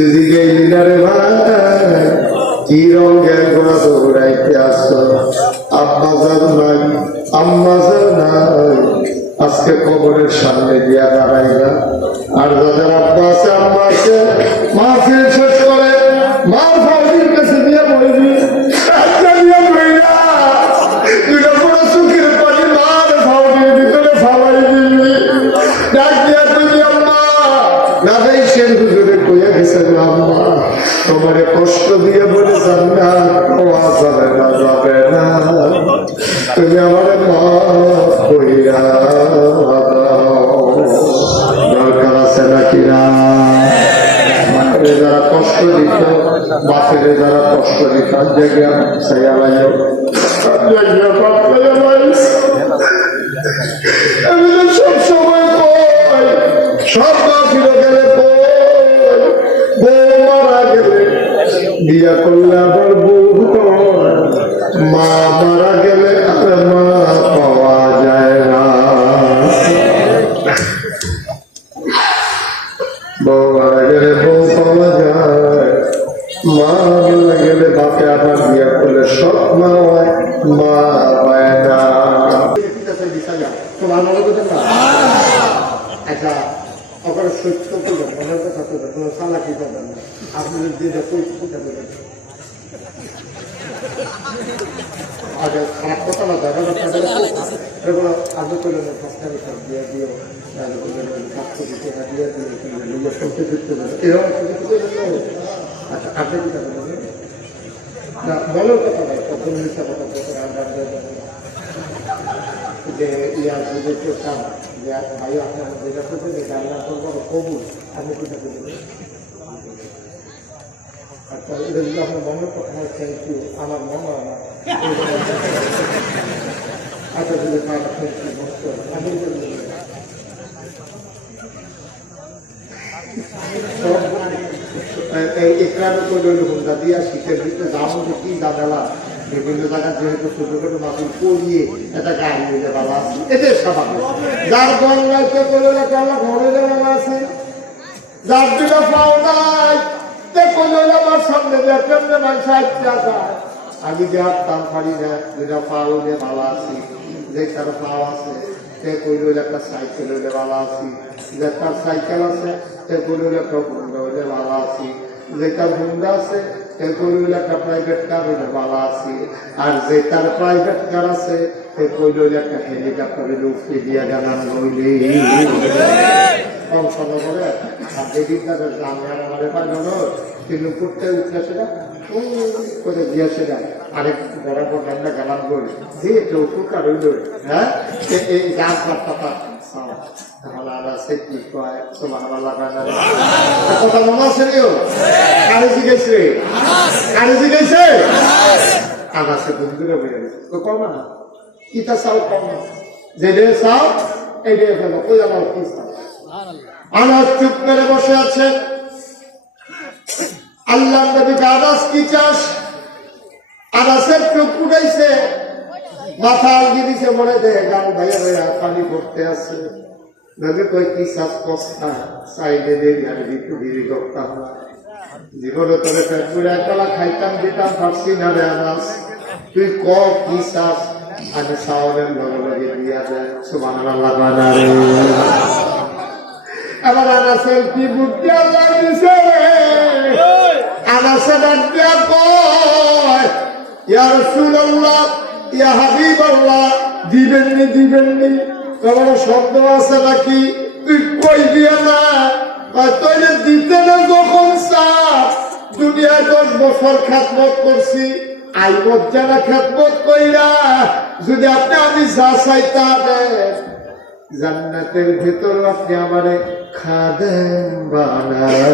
কিছু জিগাইলি না রে ভাই, কি রঙের ঘোড়া দৌড়াইতে আসছো? আব্বা যান নাই, আম্মা যান নাই, আজকে কবরের সামনে দিয়া দাঁড়াইলা। আর যাদের আব্বা আছে আম্মা আছে, মাহফিল শেষ করে মার ফাউজির কাছে দিয়া বলবি, একটা দিয়া বইলা দুইটা পুরো চোখের পানি মার ফাউজির ভিতরে ফালাই দিবি। ডাক দিয়া তুমি আম্মা না যাই সেন হুজুরে কইয়া গেছেন, আম্মা তোমারে কষ্ট দিয়ে বলে জান্নাত পাওয়া যাবে না, যাবে না, তুমি আমারে মাফ কইরা দাও। দরকার আছে নাকি না? মায়ের যারা কষ্ট দিত, বাপের যারা কষ্ট দিত, জায়গা সাইয়া লাইও, জায়গা পাতলাইয়া লাইস। আমি তো সব সময় কই, সব ফিরে গেলে কই, বউ মারা গেলে বিয়া করলে আবার বউ কয়, মা মারা গেলে আর মা পাওয়া যায় না। বউ মারা গেলে বউ পাওয়া যায়, মা মারা গেলে বাপে আবার বিয়া করলে সব মা হয়, মা হয় না। আচ্ছা ওখানে সত্য করবেন, মনের কথা করবেন, কোনো চালাকি করবেন না। আপনাদের দিয়ে আগে খারাপ কথা না যাবে না, এগুলো আগে করলেন দিয়ে দিও, শুনতে ফিরতে দেবে এরকম। আচ্ছা আপনি কি কথা বলবেন না? বলার কথা নয়, কত মিথ্যা কথা বলতে যে ইয়ার যদি করতাম যে ভাই আপনার যেটা করতে যেটা আল্লাহ করবো কবুল, আপনি কোথা করবেন? আচ্ছা এটা যদি আপনার মনের কথা হয়, থ্যাংক ইউ, আমার মনে হয় না। আচ্ছা যদি আমি এই একরামে করলেন হুন্ডা দিয়া শীতের ভিতরে দাম কি দাদালা বিভিন্ন জায়গায় যেহেতু ছোট ছোট মাসুল করিয়ে এটা গাড়ি হইলে ভালো আছে, এদের স্বাভাবিক। যার গঙ্গাইতে করলে ঘরে ভালো আছে, যার দুটো পাও নাই আমার সামনে কেমনে মানুষ যায়। আমি যে হাঁটতাম পারি না, দুটা পা হইলে ভালো আছি, যে তার পাও আছে সে কইল একটা সাইকেল হইলে ভালো আছি, যে তার সাইকেল আছে সে কইল একটা হুন্ডা হইলে ভালো আছি, যে তার হুন্ডা আছে সে কইল একটা প্রাইভেট কার হইলে ভালো আছি, আর যে তার প্রাইভেট কার আছে সে কইল একটা হেলিকপ্টার হইলে উঠে দিয়া জানান হইলে অংশগ্রহণ করে। আর যেদিন তাদের গ্রামে আমাদের পারলো কিন্তু করতে উঠলে সেটা করে দিয়ে সেটা আরেক বরাবর রান্না গালাম করে দিয়ে কেউ টুকার হইল। হ্যাঁ এই গাছ বার্তা কথা মনে আছে রেও কারে জিজ্ঞেস রে কারে জিজ্ঞেসে আনাসে বন্ধুরা বেড়ে তো কম না কিতা চাও কম না যেটা চাও এইটাই ফেলো ওই আমার কি চাও। আনাস চুপ করে বসে আছে। আল্লাহ নবীকে আনাস কি চাস? আনাসের চোখ উঠাইছে, মাথা আলগি দিছে, মনে দেয় গান ভাইয়া ভাইয়া পানি পড়তে আছে। নবী কই কি চাস কষ্টা চাইলে দেরি আর একটু দেরি করতাম না, জীবনে তোরে পেট পুরে একলা খাইতাম দিতাম পারছি না রে আনাস, তুই ক কি চাস? আমি সাওয়ারের লগে লগে দিয়া যায়। সুবহানাল্লাহ বানা রে। আমার আনাসের কি বুদ্ধি আল্লাহ দিছে রে। আনাসে ডাক দিয়া কয় ইয়া রাসূলুল্লাহ ইয়া হাবিবাল্লাহ, দিবেননি দিবেননি তোমার শব্দ আছে নাকি? তুই কই দিয়া না তৈরি দিতে না যখন চাপ। দুনিয়ায় 10 বছর খেদমত করছি, আইবত যারা খেদমত কইরা যদি আপনি আমি যা চাইতা দেন জান্নাতের ভেতর আপনি আমারে খাদেম বানায়া,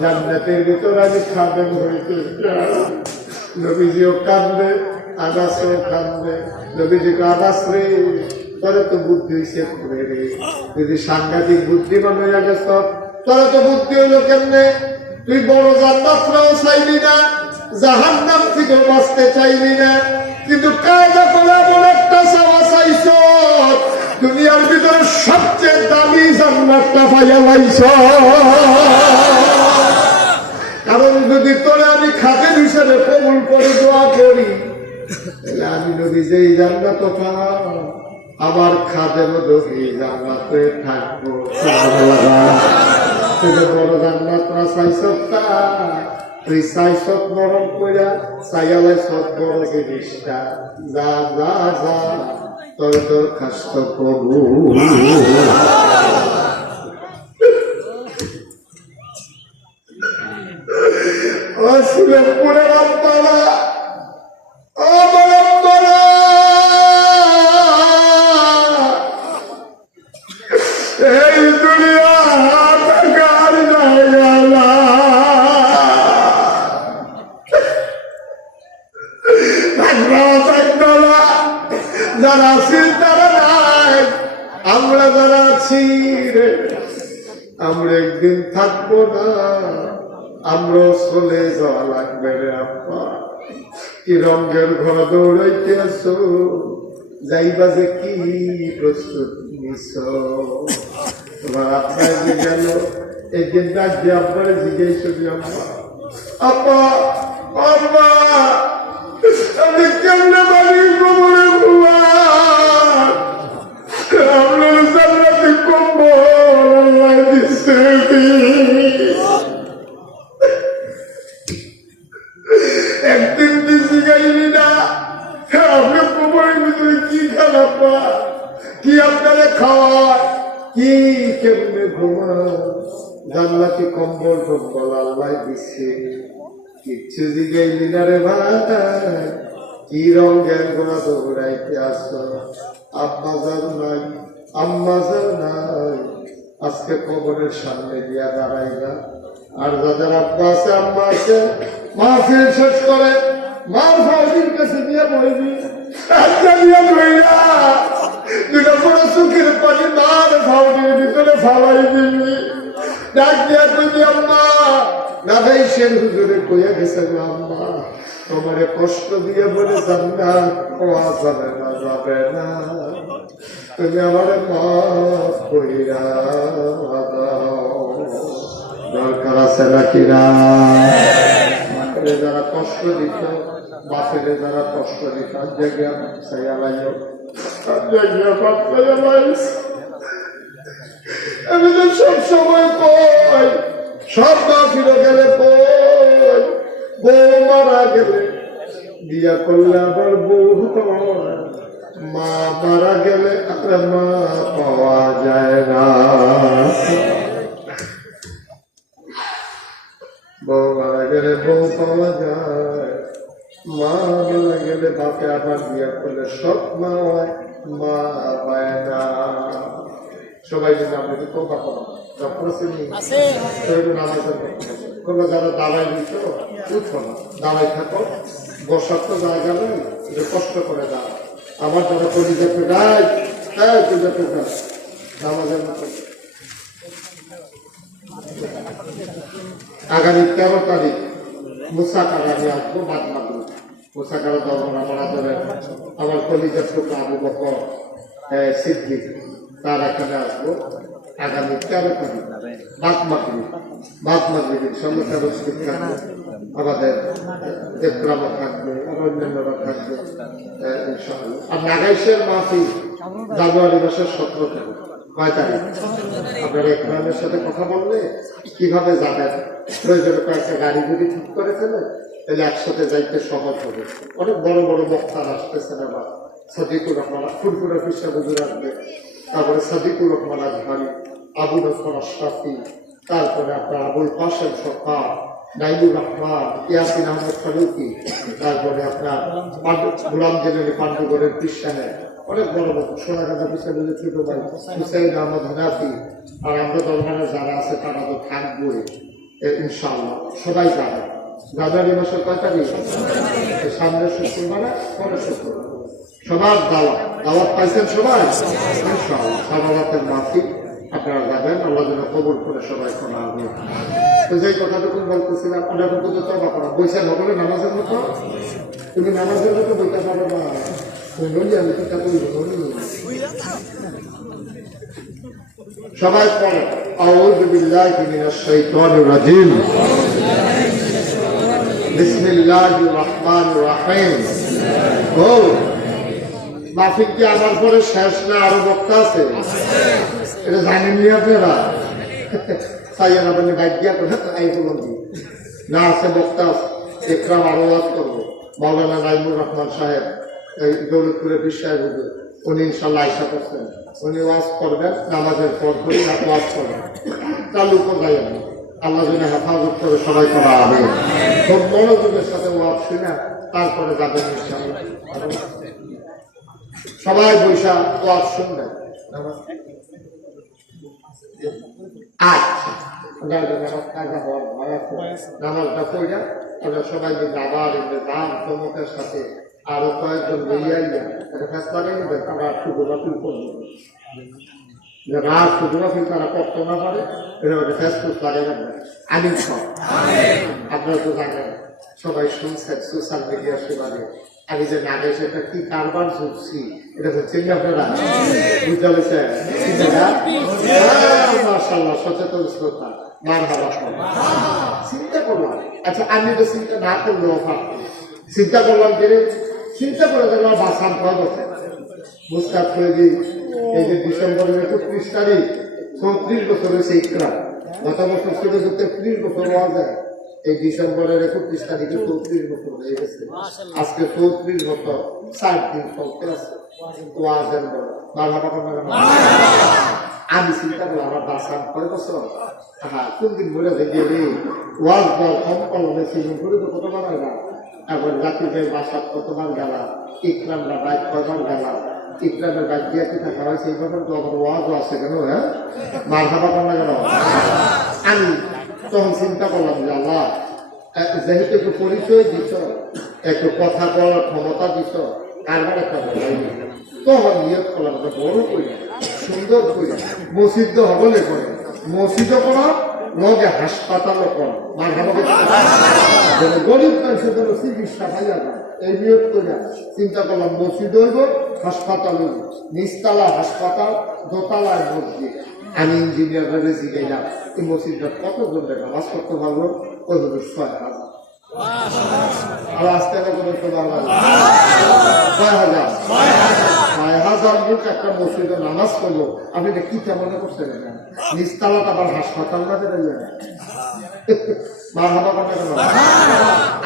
জান্নাতের ভিতর আমি খাদেম হইতে চাই। নবীজিও কান্দে, আনাসও কান্দে। নবীজি আনাস রে তোরে তো বুদ্ধি হইছে করে রে, যদি সাংঘাতিক বুদ্ধিমান হইয়া গেছ তোরে তো বুদ্ধি হইলো কেমনে? তুই বড় জান্নাতটাও চাইলি না, জাহান্নাম থেকে বাঁচতে চাইলি না, কিন্তু কায়দা করে এমন একটা চাওয়া চাইছ দুনিয়ার ভিতরে সবচেয়ে দামি জান্নাতটা পাইয়া লাইছ। কারণ যদি তোরে আমি খাদের হিসেবে কবুল করে দোয়া করি, তাহলে আমি যদি যেই জান্নাত পাই, আমার খাদের যদি জান্নাতে থাকবো। বড় জান্নাত না চাইছ, তুই চাইছ নরম কইরা চাইয়ালাই সব বড় জিনিসটা। যা যা যা তোর দরখাস্ত কবুল। ও শ্রীরামপুরের আব্বারা, ও বড় আব্বারা, এই দুনিয়া টাকার জায়গা না। যারা আছি তারা নাই, আমরা যারা আছি রে, আমরা একদিন থাকবো না, আমরা চলে যাওয়া লাগবে রে আব্বা। কি রঙের ঘর দৌড়াইতে আসো, যাইবা যে কি প্রস্তুতি নিছ। তোমার আপনার যে গেল একদিন ডাক দিয়ে আপনারে জিজ্ঞেস করি, আব্বা আব্বা আব্বা আমি কেমনে বাড়ি কবরে ঘুমার, আপনার জান্নাতে কম্বল দিচ্ছে। একদিন দিছি গাইলি না, আপনি কবরের ভিতরে কি খান আব্বা, কি আপনারে খাওয়ার, কি কেমনে ঘুমান, জান্নাতি কম্বল টম্বল আল্লাহ দিচ্ছে। কিচ্ছু জিগাইলি না রে ভাই, কি রঙের গোড়া দৌড়াইতে আসো। আব্বা যার নাই, আম্মা যার নাই, আজকে কবরের সামনে দিয়া দাঁড়াইবা। আর যাদের আব্বা আছে আম্মা আছে, মাহফিল শেষ করে মার ফাউজির কাছে দিয়ে বলবি, একটা দিয়ে বইলা দুটা বড় চোখের পানি মার ফাউজির ভিতরে ফালাই দিবি। ডাক দিয়া কইবি, আম্মা দাদাই শের হুজুরে কইয়া গেছে গো আম্মা, তোমারে কষ্ট দিয়ে বলে জান্নাত পাওয়া যাবে না, যাবে না, তুমি আমারে মাফ কইরা দাও। দরকার আছে নাকি না? মাকে যারা কষ্ট দিত, বাপেরে যারা কষ্ট দিত, জায়গা চাইয়া লাইও, জায়গা বাপ চাইয়া লাইস। আমি তো সব সময় কই, সব মা ফিরে গেলে কই, বউ মারা গেলে বিয়া করলে আবার বউ হয়, মা মারা গেলে আর মা পাওয়া যায় না। বউ মারা গেলে বউ পাওয়া যায়, মা মারা গেলে বাপে আবার বিয়া করলে সব মা হয়, মা পায় না। সবাই যদি আমরা তো পাবো যারা দাঁড়াই দিত, উঠো না, দাঁড়াই থাকো, বসার তো জায়গা নেই, কষ্ট করে দাঁড়া। আমার যারা কলিজাতে গাই, হ্যাঁ কলিজাতে গাই নামাজের মতো। আগামী 13 তারিখ মুসাকারা আমি আসবো, বাদ মাগরিব মুসাকারা দরবার আমার আদরে আমার কলিজার টুকরা আবু বকর সিদ্দিক, তার এখানে আসবো আগামী 13 তারিখ বাদ মাগরিবের সঙ্গে 13 থাকবে, আমাদের দেবগ্রামও থাকবে, আর অন্যান্যরা থাকবে ইনশাআল্লাহ। আর নাগাইশের মাহফিল জানুয়ারি মাসের 17 তারিখ। 9 তারিখ আপনারা একরামের সাথে কথা বললে কিভাবে যাবেন, প্রয়োজনে কয়েকটা গাড়ি যদি ঠিক করে ফেলেন তাহলে একসাথে যাইতে সহজ হবে। অনেক বড় বড় বক্তার আসতেছেন, আবার সাদিকুর রহমান ফুরফুরা ফিসা হুজুর আসবে, তারপরে সাদিকুর রহমান আজহারি, আবু নসর আশরাফি, তারপরে আপনার আবুল কাসেম সরকার, নাইমুর রহমান, ইয়াসিন আহমদ ফারুকি, তারপরে আপনার গোলাম জেনারি পান্ডুগড়ের কৃষ্ণানের অনেক বড় বড় সোনাগাজা পিছনে ছোট ভাই হুসাইন আহমদ হানাফি, আর আমরা দরবারে যারা আছে তারা তো থাকবই ইনশাআল্লাহ। সবাই যাবে। জানুয়ারি মাসের 9 তারিখ সামনের শুক্রবারে, পরের শুক্রবার সবার দাওয়াত পাইছেন সবাই ইনশাআল্লাহ। সারা রাতের মাহফিল আপনারা যাবেন, আল্লাহ যেন কবুল করে সবাই শোনা হবে। তো যে কথাটুকু বলতেছিলাম, ওনার মতো তো তবা করা বৈশাখ হবে নামাজের মতো, তুমি নামাজের মতো বইতে পারো না, আমি চিন্তা করি সবাই পড়ে আউযু বিল্লাহি মিনাশ শাইতানির রাজিম বিসমিল্লাহির রহমানির রহিম। ও মাহফিল কি আমার পরে শেষ না আরো বক্তা আছে? এটা জানেননি আপনারা? সাইয়ান আপনি বাইক দিয়া করে এই বলুন না আছে বক্তা আছে। একরাম আরো ওয়াজ করবো মাওলানা নাইমুর রহমান সাহেব এই দৌলতপুরের বিষয় হুজুর, উনি ইনশাল্লাহ আয়সা করছেন। উনি ওয়াজ করবেন নামাজের পর ধরে ওয়াজ করবেন। চালু করে আল্লাহ যেন হেফাজত করে সবাই করা হবে। খুব মনোযোগের সাথে ওয়াজ শুনে তারপরে যাবেন ইনশাল্লাহ। সবাই বৈশা ওয়াজ শুনবেন। আচ্ছা নামাজটা পড়া আমরা সবাই মিলে আবার দাম চমকের সাথে আরো কয়েকজন বইয়া ফেসলা নিয়ে নেবেন। তারা ফটোগ্রাফি করবো, রাত ফটোগ্রাফি তারা করতে না পারে এটা ফেসবুক লাগে রাখবেন। আমি সব আপনারা তো জানেন, সবাই শুনছেন সোশ্যাল মিডিয়ার সুবাদে আমি যে নাগে সেটা কি কারবার ঝুঁকছি এটা হচ্ছে আপনারা বুঝতে পেরেছেন? মাশাআল্লাহ সচেতন শ্রোতা মারহাবা। চিন্তা করলাম, আচ্ছা আমি তো চিন্তা না করলেও চিন্তা করলাম যে চিন্তা করে দেখলাম বাসান পাবো মুস্তাক করে দিই। এই যে ডিসেম্বরের 31 তারিখ 34 বছর হয়েছে ইকরা। গত বছর ছিল 33 বছর হওয়া যায়। এই ডিসেম্বরের 31 তারিখে 34 বছর হয়ে গেছে। আজকে 34 বছর 4 দিন চলতে আছে। আমি চিন্তা করলাম আমার বাসান 6 বছর কোন দিন বলে দেখে রে ওয়াজ কম করলে সিজন করে তো কতবার গেলাম। এখন জাতিদের বাসার কতবার গেলাম, ইকরামরা বাইক কতবার গেলাম, ইকরামের বাইক দিয়ে কি থাকা হয় সেই ব্যাপার তো আমার ওয়াজও আছে কেন। হ্যাঁ মার খাবা কম না কেন? আমি তখন চিন্তা করলাম যে আল্লাহ যেহেতু একটু পরিচয় দিছ, একটু কথা বলার ক্ষমতা দিছ, কারবার একটা বলাই তখন নিয়োগ করলাম বড় করি সুন্দর করি মসজিদ হবলে করে মসজিদও করা লগে হাসপাতালও করা মার খাবা গরিব মানুষের জন্য চিকিৎসা পাইয়া যায়। এই নিয়োগ করে চিন্তা করলাম মসজিদ হইব, হাসপাতাল হইব, নিচতলা হাসপাতাল, দোতলায় মসজিদ। আমি ইঞ্জিনিয়ার জিগাইলাম এই মসজিদটা কত জন নামাজ করতে পারবো? ওই হলো 6,000। আর আসতে করে তো বাংলা 6,000 লোক একটা মসজিদে নামাজ করলো। আপনি এটা কি কেমন করছেন? নিচতলাটা আবার হাসপাতাল না বেড়ে যায়। মার হাবা কথা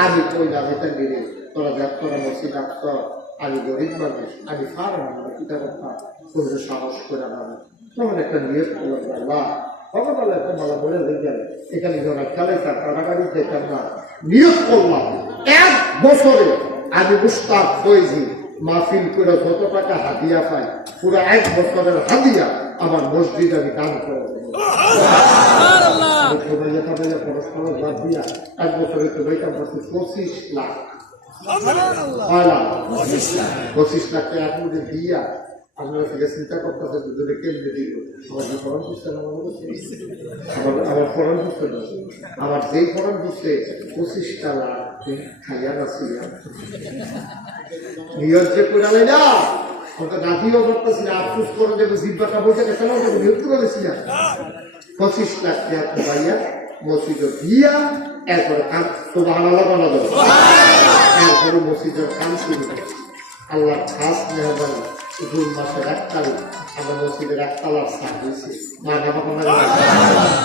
আমি কইলাম এটা গিয়ে তোরা দেখ তোরা মসজিদ আসত, আমি গরিব মানুষ, আমি পারবো না কিতা কথা কোনো সাহস করে না। তখন একটা নিয়োগ করলাম আল্লাহ ভগবানের তোমালা বলে দেখবেন এখানে যারা খেলে কারাগারি যেতাম না। নিয়োগ করলাম 1 বছরে আমি মুস্তাক হয়েছি মাহফিল করে যত টাকা হাদিয়া পাই পুরো 1 বছরের হাদিয়া আমার মসজিদ আমি দান করে দেবো। 1 বছরে তো বইটা 25 লাখ 25 লাখ টাকা দিয়া আপনারা থেকে চিন্তা করতেছে দুজনে কেমনে দিব। আমার ফরম বুঝতে আমার ফরম বুঝতে না, আমার যেই ফরম বুঝতে 25টা লাখ খাইয়া যাচ্ছি নিয়োগ যে করে না ওটা রাজিও করতেছি না। আফসোস করে দেবো জিব্বাটা বলতে গেছে না, ওটা নিয়োগ করে দিয়েছি না। 25 লাখ টাকা পাইয়া মসজিদ দিয়া এরপরে কাজ তো ভালো বানা দেবো। এরপরে মসজিদের কাম শুরু করছি। আল্লাহ খাস মেহরবানি 2 মাসের 1 তারিখ আমার মসজিদের 1 তালার সাপ হয়েছে।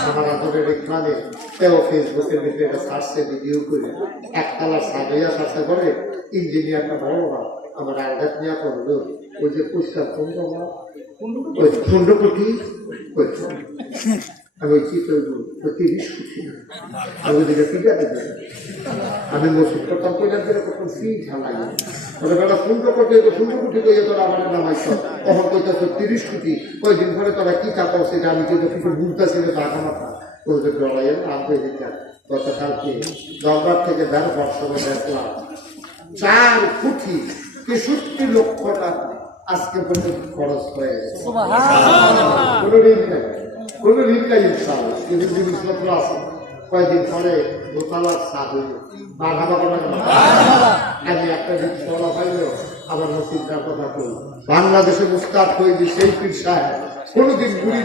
আমার আদরের এখানে তেও ফেসবুকের ভিতরে একটা সার্চে ভিডিও করে 1 তালার সাপ হইয়া সার্চে করে ইঞ্জিনিয়ারটা বড় না আমার আঘাত নেওয়া করলো। ওই যে পুরস্কার 15 কোটি আমি ওই চিত্র 30 কোটি আমি ওদিকে ফিটা দেবে। আমি মসজিদ করতাম কইলাম কখন ফি ঝালাই ওটা বেলা 15 কোটি 15 কোটি কইয়া তোরা আমার নামাইছ তখন কইতাছ 30 কোটি। কয়েকদিন পরে তোরা কি চাপাও সেটা আমি কিন্তু কিছু বুঝতেছি না। টাকা মাথা ওদের ডরাইয়া নাম হয়ে দিতাম। গতকালকে দরবার থেকে বের হওয়ার সময় দেখলাম 4 কোটি 63 লক্ষ টাকা আজকে পর্যন্ত খরচ হয়ে গেছে। কোনো ঋণ নেই, কোনো ঋণ নেই ইনশাআল্লাহ। কিন্তু জিনিসপত্র আছে। কয়েকদিন পরে দোতলার ছাদ হইল আমি একটা রিক্সা পাইল আমার মসজিদটার কথা কই বাংলাদেশে মুস্তাক হয়ে যে সেই পীর সাহেব কোনোদিন ঘুরি